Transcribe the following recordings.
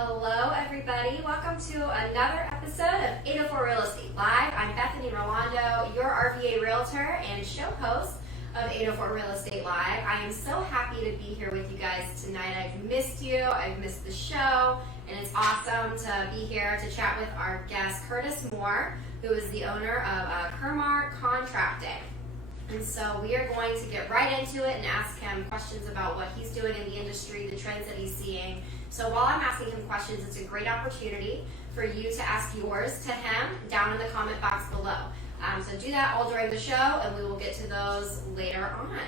Hello, everybody. Welcome to another episode of 804 Real Estate Live. I'm Bethany Rolando, your RVA Realtor and show host of 804 Real Estate Live. I am so happy to be here with you guys tonight. I've missed you. I've missed the show, and it's awesome to be here to chat with our guest, Curtis Moore, who is the owner of Curmar Contracting. And so we are going to get right into it and ask him questions about what he's doing in the industry, the trends that he's seeing. So while I'm asking him questions, it's a great opportunity for you to ask yours to him down in the comment box below. So do that all during the show, and we will get to those later on.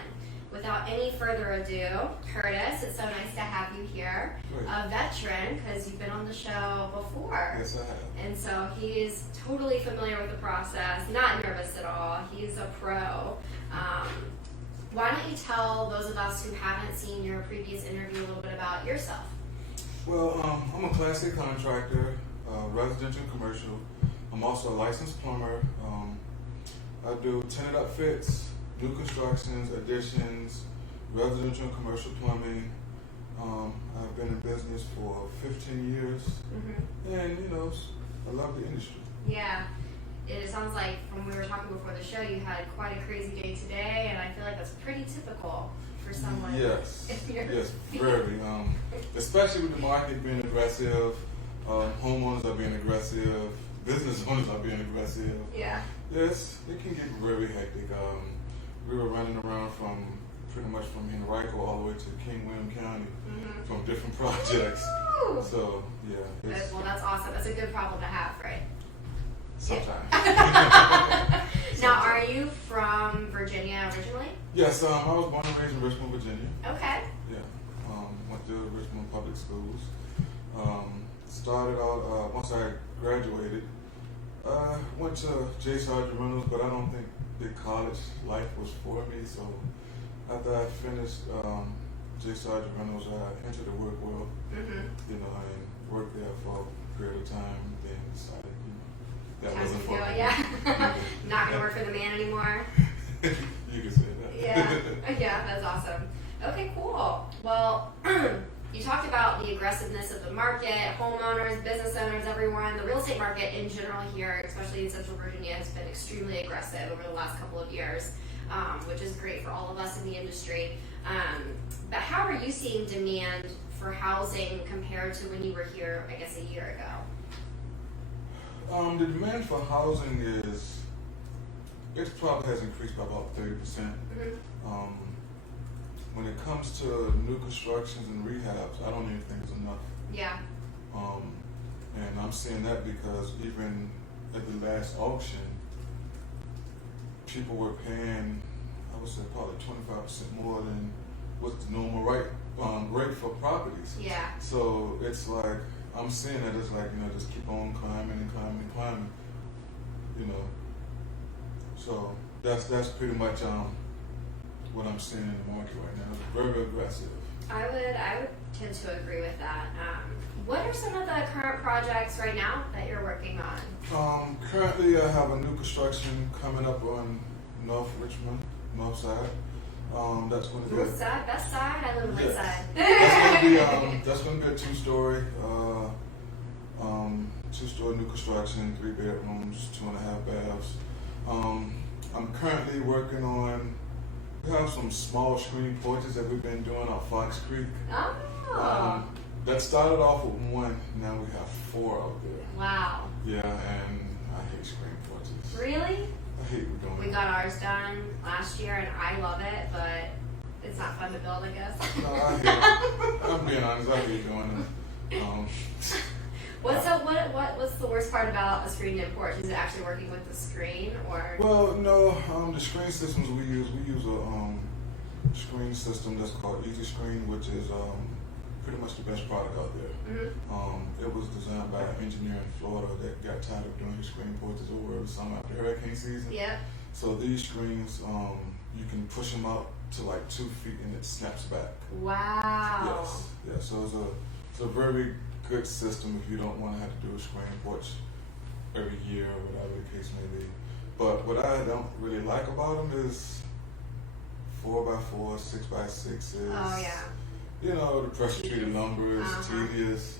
Without any further ado, Curtis, it's so nice to have you here. A veteran, because you've been on the show before. Yes, I have. And so he's totally familiar with the process, not nervous at all. He's a pro. Why don't you tell those of us who haven't seen your previous interview a little bit about yourself? Well, I'm a Class A contractor, residential and commercial. I'm also a licensed plumber. I do tenant upfits, new constructions, additions, residential and commercial plumbing. I've been in business for 15 years, and I love the industry. Yeah, it sounds like from when we were talking before the show, you had quite a crazy day today, and I feel like that's pretty typical for someone. Yes, yes, very. Especially with the market being aggressive, homeowners are being aggressive, business owners are being aggressive. Yeah. Yes, it can get very hectic. We were running around pretty much from Henrico all the way to King William County from different projects. Woo! So, yeah. Well, that's awesome. That's a good problem to have, right? Sometimes. Now, are you from Virginia originally? Yes, I was born and raised in Richmond, Virginia. Okay. Yeah, went to Richmond Public Schools. Started out, once I graduated, went to J. Sargent Reynolds, but I don't think the college life was for me. So after I finished J. Sargent Reynolds, I entered the work world, and worked there for a period of time, then decided, that wasn't for me. Yeah. Not going to work for the man anymore. You can say that. Yeah, that's awesome. Okay, cool. Well, you talked about the aggressiveness of the market, homeowners, business owners, everyone. The real estate market in general here, especially in Central Virginia, has been extremely aggressive over the last couple of years, which is great for all of us in the industry. But how are you seeing demand for housing compared to when you were here, I guess, a year ago? The demand for housing it probably has increased by about 30%. When it comes to new constructions and rehabs, I don't even think it's enough. Yeah. And I'm seeing that because even at the last auction, people were paying, I would say probably 25% more than what's the normal rate for properties. Yeah. So it's like, I'm seeing that it's like, just keep on climbing and climbing and climbing, So that's pretty much what I'm seeing in the market right now. It's very aggressive. I would tend to agree with that. What are some of the current projects right now that you're working on? Currently, I have a new construction coming up on North Richmond, North Side. That's going to be North side, best side. I live on the side. That's going to be a two-story new construction, 3 bedrooms, 2.5 baths. I'm currently working on. We have some small screen porches that we've been doing on Fox Creek. Oh. That started off with 1, now we have 4 out there. Wow. Yeah, and I hate screen porches. Really? I hate doing it. We got ours done last year, and I love it, but it's not fun to build, I guess. No, I hate it. I'm being honest, I hate doing it. What's the worst part about a screened-in porch? Is it actually working with the screen, or? Well, no. The screen systems we use a screen system that's called Easy Screen, which is pretty much the best product out there. It was designed by an engineer in Florida that got tired of doing screen porches over the summer after hurricane season. Yeah. So these screens, you can push them out to like 2 feet and it snaps back. Wow. Yes. Yeah. So it's a very good system if you don't want to have to do a screen porch every year or whatever the case may be. But what I don't really like about them is 4x4, 6x6s. Oh yeah. The pressure treated lumber is tedious.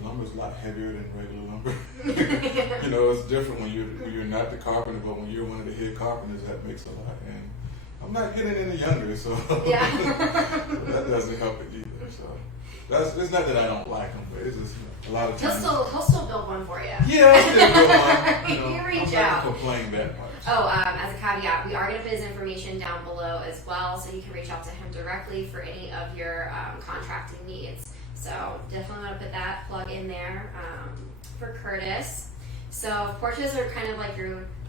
lumber is a lot heavier than regular lumber. You know, it's different when you're not the carpenter, but when you're one of the head carpenters, that makes a lot. And I'm not getting any younger, so Yeah. that doesn't help it either. So it's not that I don't like them, but it's just a lot of He'll times. still build one for you. Yeah, I'll still go on. You know, You reach I'm not out. gonna complain that much. Oh, as a caveat, we are going to put his information down below as well, so you can reach out to him directly for any of your contracting needs. So definitely want to put that plug in there for Curtis. So porches are kind of like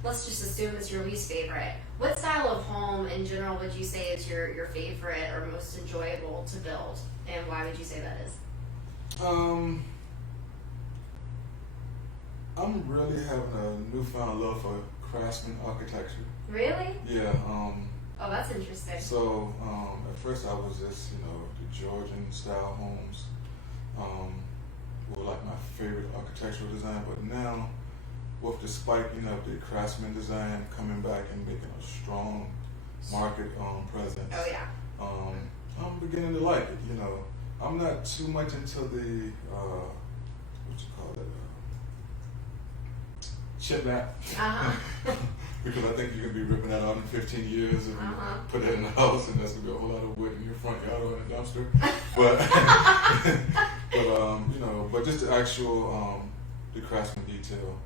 let's just assume it's your least favorite. What style of home in general would you say is your favorite or most enjoyable to build, and why would you say that is? I'm really having a newfound love for craftsman architecture. Really? Yeah. Oh, that's interesting. So at first I was just, the Georgian style homes were like my favorite architectural design, but now with the spiking of the craftsman design coming back and making a strong market presence. Oh yeah. I'm beginning to like it. I'm not too much into the what you call it, chip map. Because I think you could be ripping that out in 15 years and put that in the house, and that's gonna be a whole lot of wood in your front yard or in a dumpster. But just the actual the craftsman detail,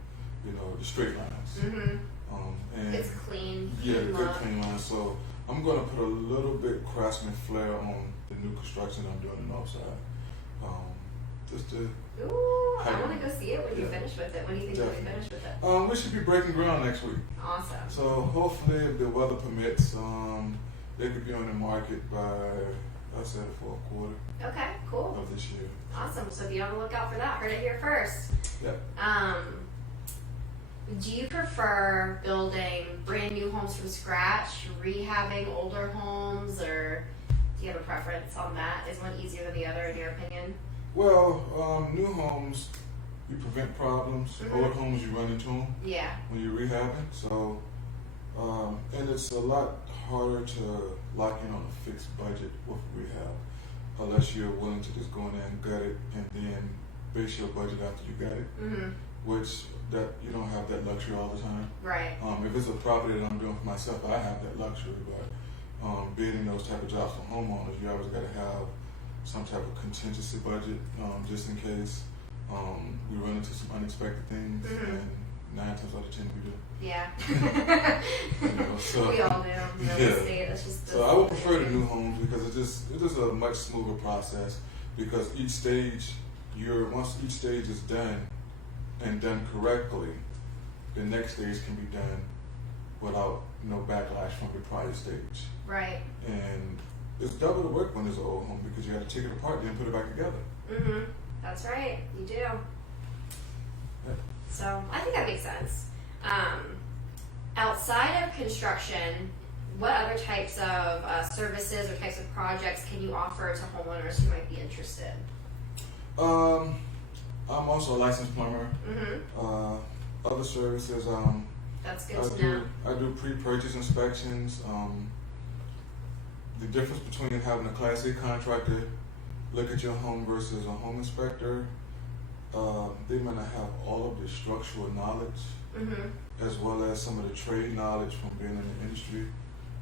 the straight lines. And It's clean. yeah, the good clean lines. So I'm gonna put a little bit craftsman flair on the new construction I'm doing in Northside. Just to. Ooh, I want to go see it when you finish with it. When do you think you'll be finished with it? We should be breaking ground next week. Awesome. So hopefully, if the weather permits, they could be on the market by, I said, the fourth quarter Okay, cool. of this year. Awesome. So be on the lookout for that. Heard it here first. Yep. Do you prefer building brand new homes from scratch, rehabbing older homes, or do you have a preference on that? Is one easier than the other, in your opinion? Well, new homes, you prevent problems. Old homes, you run into them Yeah. when you're rehabbing. So, and it's a lot harder to lock in on a fixed budget with rehab, unless you're willing to just go in there and gut it and then base your budget after you gut it, which that you don't have that luxury all the time. Right. If it's a property that I'm doing for myself, I have that luxury, but bidding those type of jobs for homeowners, you always got to have some type of contingency budget, just in case we run into some unexpected things, and 9 times out of 10 we do. Yeah. So, we all do. Real estate, that's just. So I would prefer the new homes because it's just a much smoother process, because each stage once each stage is done and done correctly, the next stage can be done without no backlash from the prior stage. Right. And it's double the work when there's an old home, because you have to take it apart then put it back together. That's right. You do. Yeah. So I think that makes sense. Outside of construction, what other types of services or types of projects can you offer to homeowners who might be interested? I'm also a licensed plumber. Other services, That's good to know. I do pre-purchase inspections. The difference between having a Class A contractor look at your home versus a home inspector, they might not have all of the structural knowledge, as well as some of the trade knowledge from being in the industry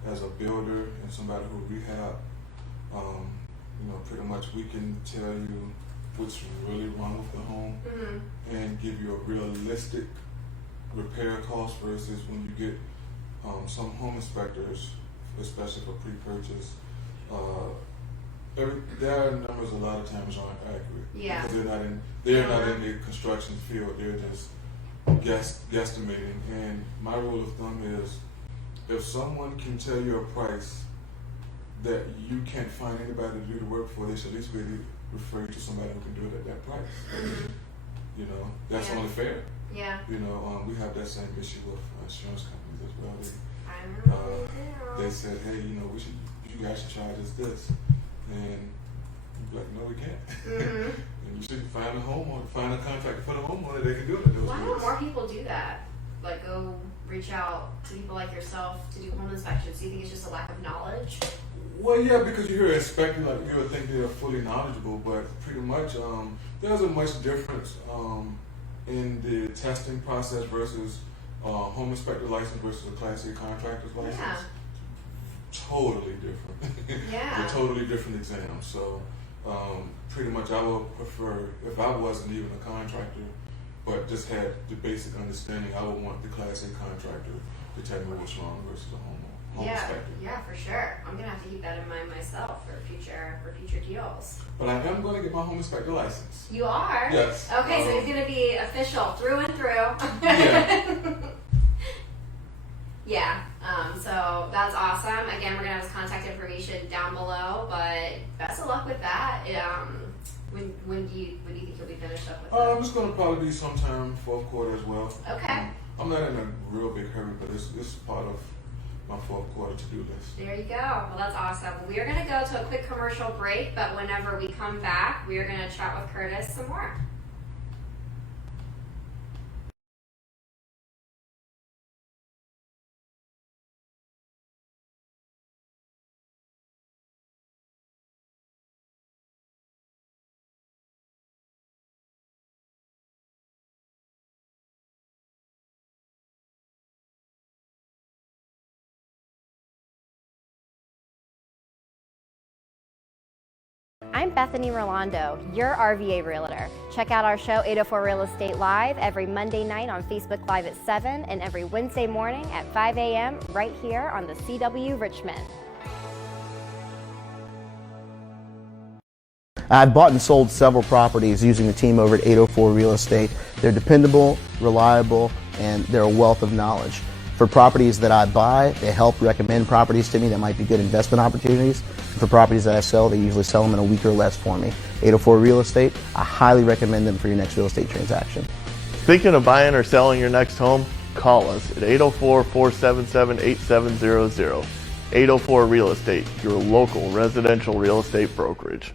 as a builder and somebody who rehab. Pretty much we can tell you what's really wrong with the home and give you a realistic repair cost, versus when you get some home inspectors, especially for pre-purchase, their numbers a lot of times aren't accurate. Yeah. Because they're not in the construction field. They're just guesstimating. And my rule of thumb is, if someone can tell you a price that you can't find anybody to do the work for, they should at least really refer you to somebody who can do it at that price. That's only fair. Yeah. We have that same issue with insurance companies as well. I know. They said, hey, you guys should charge us this. And you'd be like, no, we can't. And you should find a contractor for the homeowner that can do it. Why don't more people do that? Like, go reach out to people like yourself to do home inspections. Do you think it's just a lack of knowledge? Well, yeah, because you hear inspector, like you would think they're fully knowledgeable, but pretty much there's a much difference in the testing process versus home inspector license versus a Class A contractor's license. Yeah. Totally different. Yeah. They're totally different exams. So pretty much I would prefer, if I wasn't even a contractor, but just had the basic understanding, I would want the Class A contractor to tell me what's wrong versus a home inspector. Yeah, for sure. I'm gonna have to keep that in mind myself for future deals. But I am going to get my home inspector license. You are? Yes. Okay, so he's gonna be official through and through. Yeah. Yeah. So that's awesome. Again, we're gonna have his contact information down below. But best of luck with that. When do you think you'll be finished up with that? It's going to probably be sometime fourth quarter as well. Okay. I'm not in a real big hurry, but it's part of my fourth quarter to-do list. There you go. Well, that's awesome. We are going to go to a quick commercial break, but whenever we come back, we are going to chat with Curtis some more. I'm Bethany Rolando, your RVA Realtor. Check out our show 804 Real Estate Live every Monday night on Facebook Live at 7 and every Wednesday morning at 5 a.m. right here on the CW Richmond. I've bought and sold several properties using the team over at 804 Real Estate. They're dependable, reliable, and they're a wealth of knowledge. For properties that I buy, they help recommend properties to me that might be good investment opportunities. For properties that I sell, they usually sell them in a week or less for me. 804 Real Estate, I highly recommend them for your next real estate transaction. Thinking of buying or selling your next home? Call us at 804-477-8700. 804 Real Estate, your local residential real estate brokerage.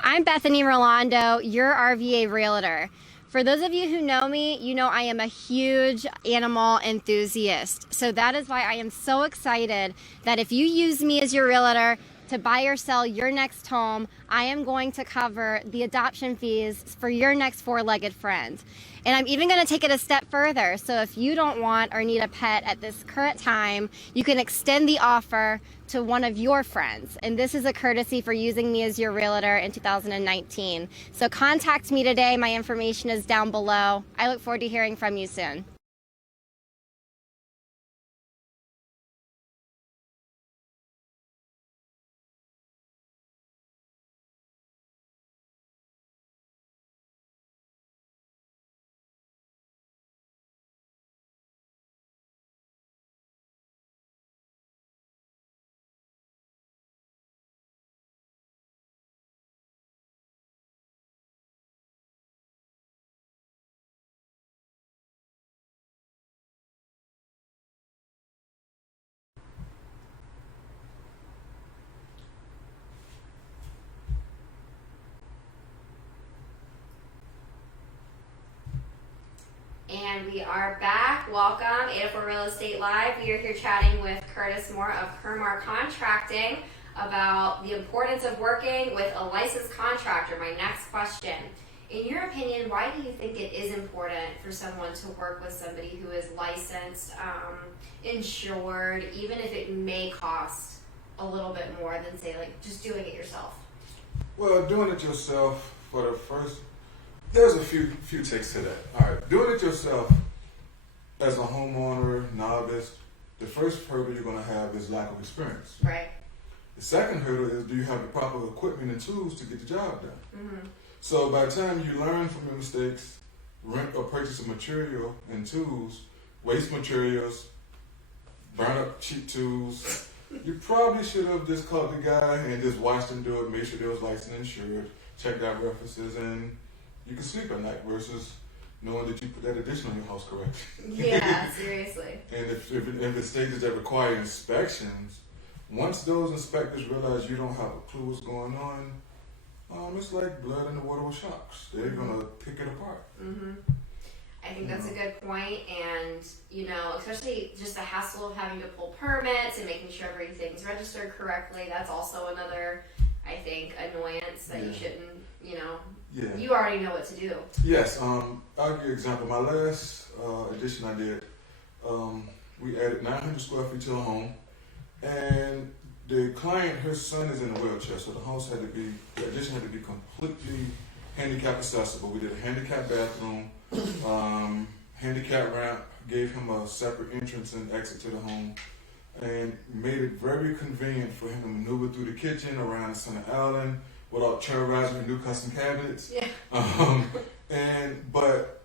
I'm Bethany Rolando, your RVA Realtor. For those of you who know me, you know I am a huge animal enthusiast. So that is why I am so excited that if you use me as your realtor to buy or sell your next home, I am going to cover the adoption fees for your next four-legged friend. And I'm even going to take it a step further. So if you don't want or need a pet at this current time, you can extend the offer to one of your friends. And this is a courtesy for using me as your realtor in 2019. So contact me today. My information is down below. I look forward to hearing from you soon. And we are back. Welcome, 804 Real Estate Live. We are here chatting with Curtis Moore of Curmar Contracting about the importance of working with a licensed contractor. My next question. In your opinion, why do you think it is important for someone to work with somebody who is licensed, insured, even if it may cost a little bit more than, say, like just doing it yourself? Well, doing it yourself for the first, there's a few takes to that. All right, doing it yourself as a homeowner, novice, the first hurdle you're going to have is lack of experience. Right. The second hurdle is, do you have the proper equipment and tools to get the job done? Mm-hmm. So by the time you learn from your mistakes, rent or purchase a material and tools, waste materials, burn up cheap tools, you probably should have just called the guy and just watched him do it, made sure they was licensed and insured, checked out references, and you can sleep at night versus knowing that you put that addition on your house correctly. Yeah, seriously. And if it's stages that require inspections, once those inspectors realize you don't have a clue what's going on, it's like blood in the water with sharks. They're going to pick it apart. Mm-hmm. I think that's a good point, and especially just the hassle of having to pull permits and making sure everything's registered correctly. That's also another, I think, annoyance that you shouldn't. You already know what to do. Yes. I'll give you an example. My last addition I did, we added 900 square feet to the home, and the client, her son is in a wheelchair, so the addition had to be completely handicap accessible. We did a handicap bathroom, handicap ramp, gave him a separate entrance and exit to the home, and made it very convenient for him to maneuver through the kitchen, around the center island, without terrorizing the new custom cabinets. Yeah. But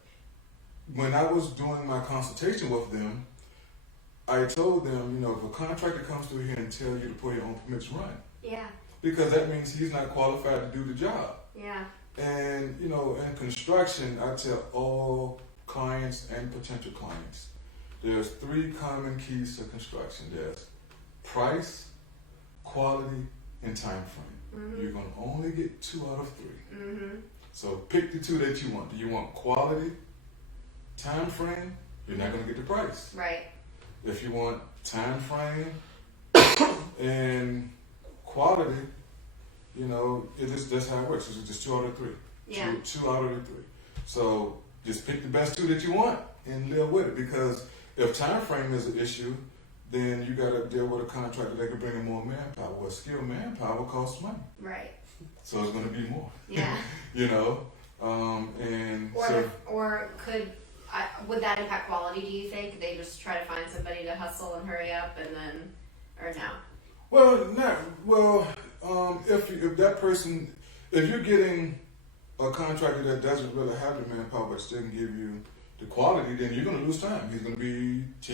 when I was doing my consultation with them, I told them, if a contractor comes through here and tell you to pull your own permits, run. Yeah. Because that means he's not qualified to do the job. Yeah. And, in construction, I tell all clients and potential clients, there's 3 common keys to construction. There's price, quality, and time frame. Mm-hmm. You're going to only get 2 out of 3. Mm-hmm. So pick the 2 that you want. Do you want quality, time frame? You're not going to get the price. Right. If you want time frame and quality, that's how it works. It's just 2 out of 3. Yeah. 2 out of the 3. So just pick the best 2 that you want and live with it. Because if time frame is an issue, then you got to deal with a contractor that can bring in more manpower. Well, skilled manpower costs money. Right. So it's going to be more. Yeah. Would that impact quality, do you think? They just try to find somebody to hustle and hurry up and then, or no? Well, if that person, if you're getting a contractor that doesn't really have the manpower but still can give you the quality, then you're going to lose time. He's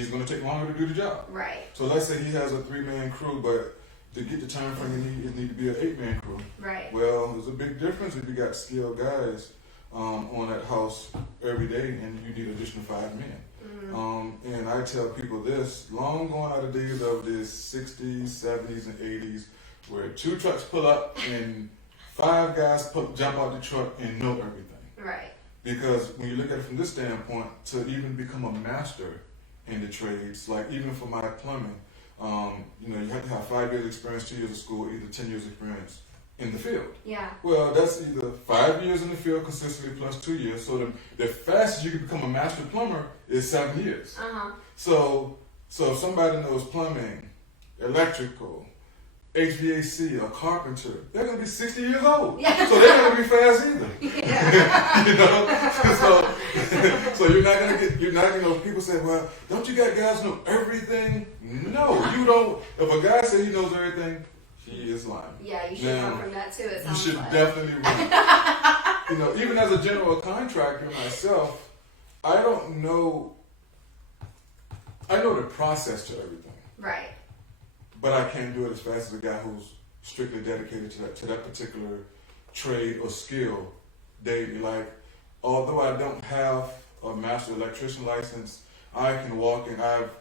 going to take longer to do the job. Right. So let's say he has a 3-man crew, but to get the time frame it need to be an 8-man crew. Right. Well, there's a big difference if you got skilled guys on that house every day, and you need additional 5 men. Mm-hmm. And I tell people this: long gone are the days of the 60s, 70s, and 80s, where 2 trucks pull up and 5 guys jump out the truck and know everything. Right. Because when you look at it from this standpoint, to even become a master in the trades, like even for my plumbing, you have to have 5 years experience, 2 years of school, either 10 years experience in the field. Yeah. Well, that's either 5 years in the field consistently plus 2 years. So the fastest you can become a master plumber is 7 years. Uh-huh. So if somebody knows plumbing, electrical, HVAC, a carpenter, they're gonna be 60 years old. Yeah. So they're not gonna be fast either. Yeah. So you're not gonna people say, well, don't you got guys who know everything? No, you don't. If a guy says he knows everything, he is lying. Yeah, you should come from that too. It sounds You should like. definitely run. Even as a general contractor myself, I know the process to everything. Right. But I can't do it as fast as a guy who's strictly dedicated to that particular trade or skill daily. Like, although I don't have a master electrician license, I can walk in. I've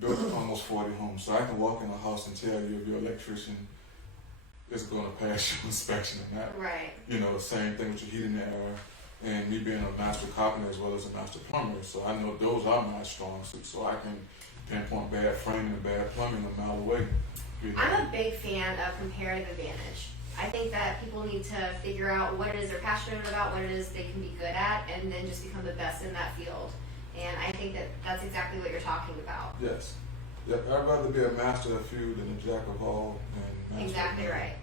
built almost 40 homes, so I can walk in a house and tell you if your electrician is going to pass your inspection or not. Right. Same thing with your heating and air, and me being a master carpenter as well as a master plumber. So I know those are my strong suits, so I can pinpoint bad framing and bad plumbing a mile away. I'm a big fan of comparative advantage. I think that people need to figure out what it is they're passionate about, what it is they can be good at, and then just become the best in that field. And I think that that's exactly what you're talking about. Yes. Yep. I'd rather be a master of few than a jack of all. Exactly right.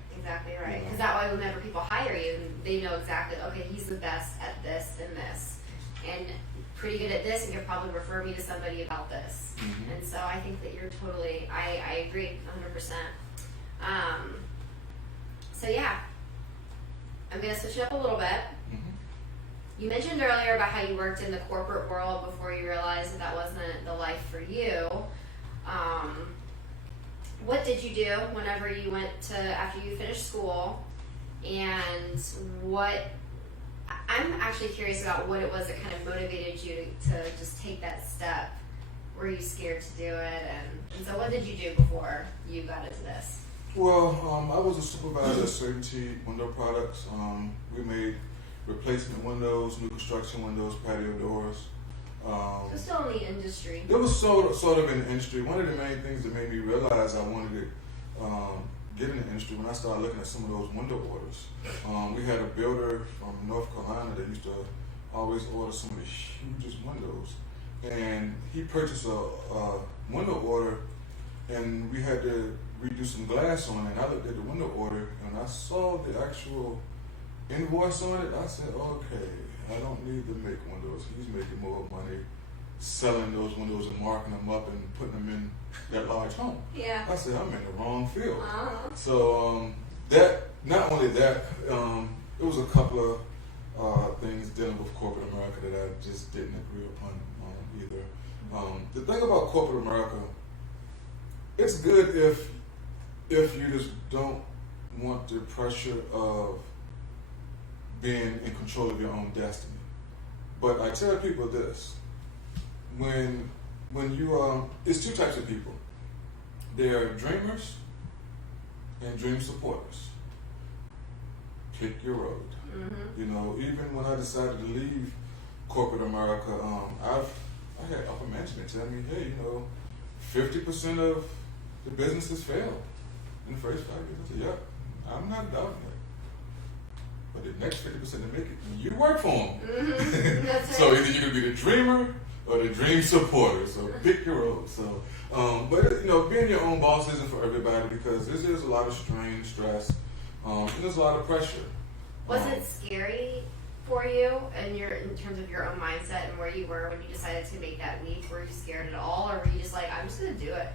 Because that way, whenever people hire you, they know exactly, okay, he's the best at this and this, and pretty good at this, and could probably refer me to somebody about this. Mm-hmm. And so I think that you're totally, I agree 100%. So yeah, I'm going to switch it up a little bit. Mm-hmm. You mentioned earlier about how you worked in the corporate world before you realized that wasn't the life for you. What did you do whenever you after you finished school, and I'm actually curious about what it was that kind of motivated you to just take that step. Were you scared to do it? And so what did you do before you got into this? Well, I was a supervisor at Certainty Window Products. We made replacement windows, new construction windows, patio doors. So still in the industry. It was sort of in the industry. One of the main things that made me realize I wanted to get in the industry when I started looking at some of those window orders. We had a builder from North Carolina that used to always order some of the hugest windows, and he purchased a window order, and we had to redo some glass on it. And I looked at the window order and I saw the actual invoice on it. I said, okay, I don't need to make windows. He's making more money selling those windows and marking them up and putting them in that large home. Yeah. I said, I'm in the wrong field. Uh-huh. So not only that, it was a couple of things dealing with corporate America that I just didn't agree upon either. The thing about corporate America, it's good if you just don't want the pressure of being in control of your own destiny. But I tell people this, when you it's two types of people. There are dreamers and dream supporters. Pick your road. Mm-hmm. You know, even when I decided to leave corporate America, I had upper management tell me, hey, 50% of the businesses fail in the first 5 years. I said, yeah, I'm not doubting it. But the next 50% to make it, you work for them. Mm-hmm. That's So right. either you're gonna be the dreamer or the dream supporter. So pick your road. So, but being your own boss isn't for everybody because there's a lot of strain, stress, and there's a lot of pressure. Was it scary for you in terms of your own mindset and where you were when you decided to make that leap? Were you scared at all, or were you just like, I'm just gonna do it?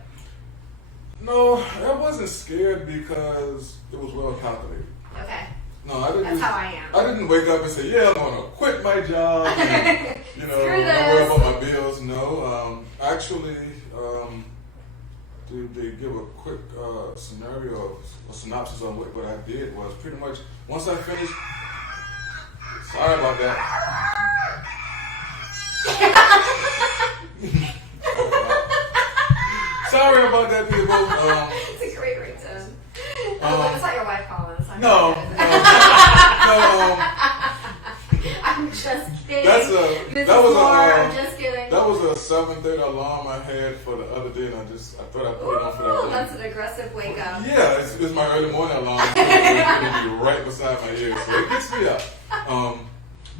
No, I wasn't scared because it was well calculated. Okay. No, I didn't. That's how I am. I didn't wake up and say, "Yeah, I'm gonna quit my job." And, Screw not worry this. about my bills. No, actually, to give a quick scenario, a synopsis on what I did was pretty much once I finished. Sorry about that. Sorry about that, people. It's a great ringtone. It's not your wife calling. It's not No, your no. I'm just kidding. That I'm just kidding. That was a 7:30 alarm I had for the other day, and I thought I put it on for that Ooh, one. that's an aggressive wake up. Yeah, it's my early morning alarm. It's be right beside my ear, so it gets me up.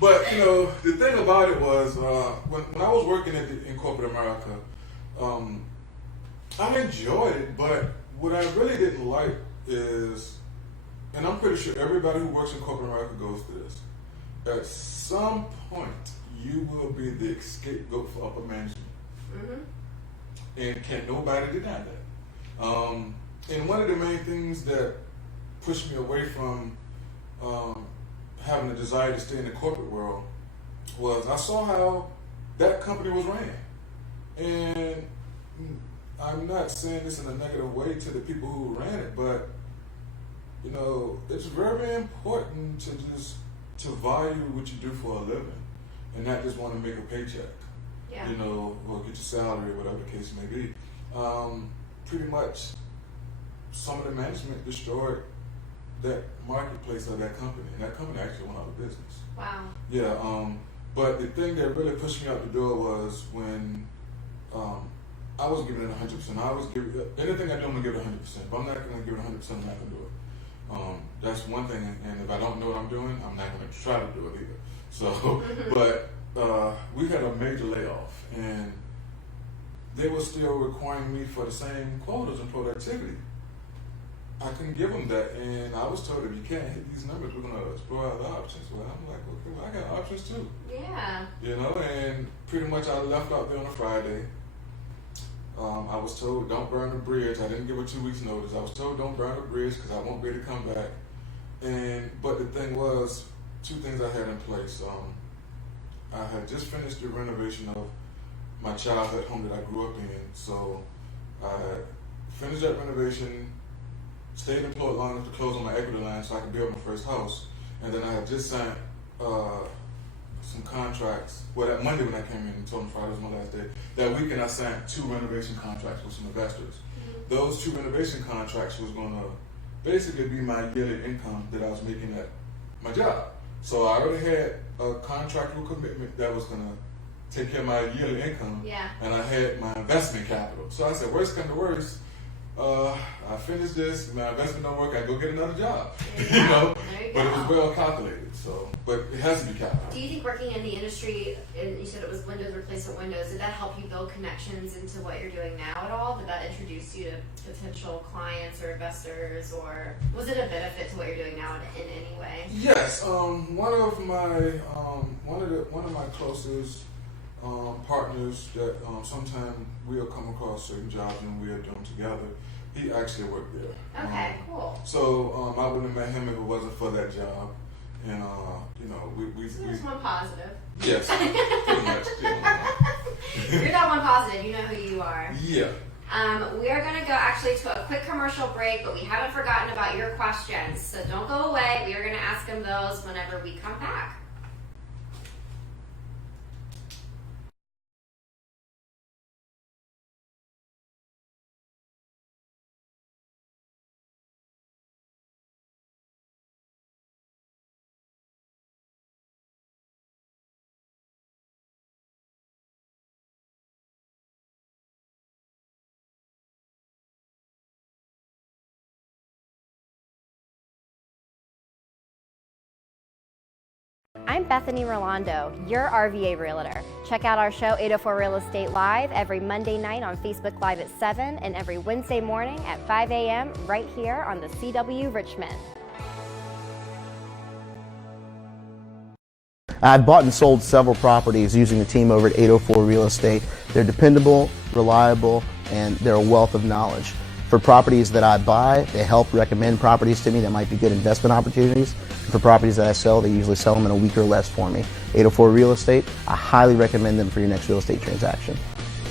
But the thing about it was when I was working in corporate America, I enjoyed it, but what I really didn't like is, and I'm pretty sure everybody who works in corporate America goes through this. At some point, you will be the scapegoat for upper management. Mm-hmm. And can't nobody deny that. And one of the main things that pushed me away from having a desire to stay in the corporate world was I saw how that company was ran. And I'm not saying this in a negative way to the people who ran it, but it's very important to value what you do for a living and not just want to make a paycheck. Yeah. Or get your salary or whatever the case may be. Pretty much some of the management destroyed that marketplace of that company, and that company actually went out of business. Wow. Yeah, but the thing that really pushed me out the door was when I was giving it 100%. I was giving anything I do, I'm gonna give it 100%. If I'm not gonna give it 100%, I'm not gonna do it. That's one thing, and if I don't know what I'm doing, I'm not gonna try to do it either. So, but we had a major layoff, and they were still requiring me for the same quotas and productivity. I couldn't give them that, and I was told if you can't hit these numbers, we're gonna explore other options. Well, I'm like, okay, well, I got options too. Yeah. And pretty much I left out there on a Friday. I was told don't burn the bridge. I didn't give a 2 weeks notice. I was told don't burn the bridge because I won't be able to come back. But the thing was, two things I had in place. I had just finished the renovation of my childhood home that I grew up in. So I finished that renovation, stayed employed long enough to close on my equity line so I could build my first house. And then I had just signed some contracts. Well, that Monday when I came in and told them Friday was my last day. That weekend I signed 2 renovation contracts with some investors. Mm-hmm. Those 2 renovation contracts was going to basically be my yearly income that I was making at my job. So I already had a contractual commitment that was going to take care of my yearly income. Yeah. And I had my investment capital. So I said, worst come to worst, I finish this, my investment don't work, I go get another job. You know? There you But it go. was well calculated. So, but it has to be capital. Do you think working in the industry, and you said it was windows replacement windows, did that help you build connections into what you're doing now at all? Did that introduce you to potential clients or investors, or was it a benefit to what you're doing now in any way? Yes, one of my closest partners that sometimes we'll come across certain jobs and we'll do them together. He actually worked there. Okay, cool. So I wouldn't have met him if it wasn't for that job. And you know, we So there's one positive. yes, pretty much. You're that one positive. You know who you are. Yeah. We are going to go actually to a quick commercial break, but we haven't forgotten about your questions. So don't go away. We are going to ask them those whenever we come back. I'm Bethany Rolando, your RVA Realtor. Check out our show 804 Real Estate Live every Monday night on Facebook Live at 7 and every Wednesday morning at 5 a.m. right here on the CW Richmond. I've bought and sold several properties using the team over at 804 Real Estate. They're dependable, reliable, and they're a wealth of knowledge. For properties that I buy, they help recommend properties to me that might be good investment opportunities. For properties that I sell, they usually sell them in a week or less for me. 804 Real Estate, I highly recommend them for your next real estate transaction.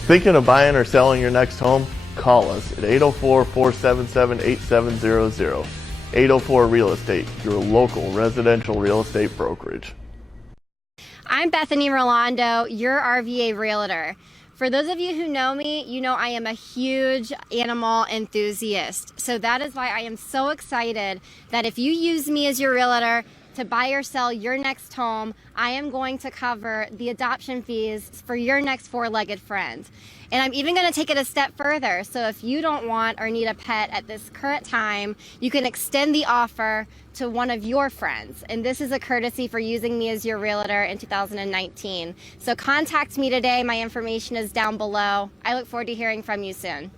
Thinking of buying or selling your next home? Call us at 804-477-8700. 804 Real Estate, your local residential real estate brokerage. I'm Bethany Rolando, your RVA Realtor. For those of you who know me, you know I am a huge animal enthusiast. So that is why I am so excited that if you use me as your realtor to buy or sell your next home, I am going to cover the adoption fees for your next four-legged friend. And I'm even going to take it a step further. So if you don't want or need a pet at this current time, you can extend the offer to one of your friends. And this is a courtesy for using me as your realtor in 2019. So contact me today. My information is down below. I look forward to hearing from you soon.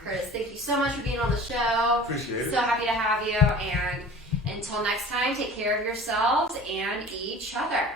Curtis, thank you so much for being on the show. Appreciate it. So happy to have you. And until next time, take care of yourselves and each other.